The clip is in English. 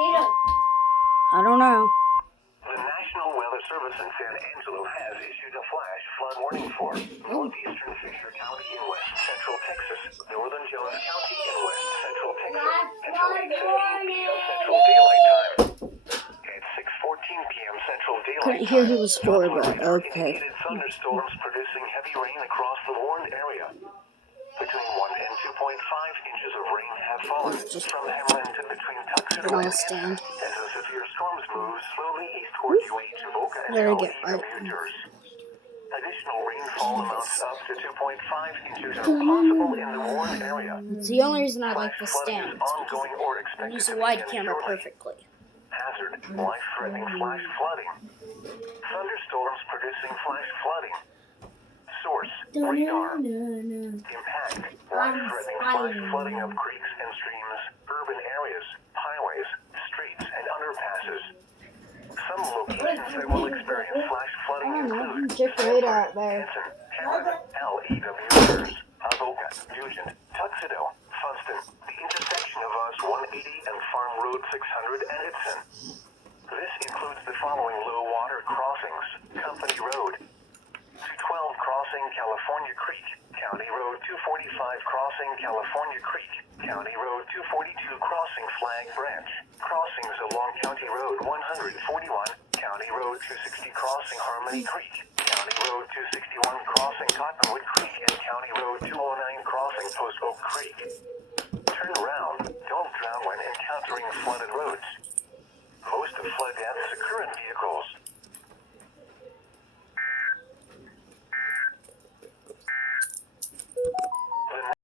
I don't know. The National Weather Service in San Angelo has issued a flash flood warning for northeastern Fisher County in west central Texas, northern Jones County in west central Texas, until 8:15 p.m. Central Daylight Time. At 6:14 p.m. Central Daylight Couldn't hear who Time, was for, but radar okay. indicated thunderstorms producing heavy rain across the warned area. Between 1 and 2.5 inches of rain have fallen from Hamlin to between Tuxedo and stand. as the severe storms move slowly east towards UH, Boca, and There we go. commuters. Additional rainfall amounts up to 2.5 inches are possible in the warned area. It's the only reason I like the Flooding stand. is ongoing or I expected use to the wide begin camera shortly. perfectly. Hazard, life-threatening flash flooding. Thunderstorms producing flash flooding. Source, radar. Impact, life-threatening flash flooding of creeks and streams, urban areas, highways, streets, and underpasses. Some locations that will experience flash flooding include radar out there. Hanson, Hamlin, LEWers, Avoca, Nugent, Tuxedo, Funston, the intersection of US 180 and Farm Road 600 and Edson. This includes the following low water crossings: Company Road, 212 crossing California Creek, County Road 245 crossing California Creek, County Road 242 crossing Flag Branch, crossings along County Road 141, County Road 260 crossing Harmony Creek, County Road 261 crossing Cottonwood Creek, and County Road 209 crossing Post Oak Creek. Turn around, don't drown when encountering flooded roads. Most of flood deaths occur in vehicles.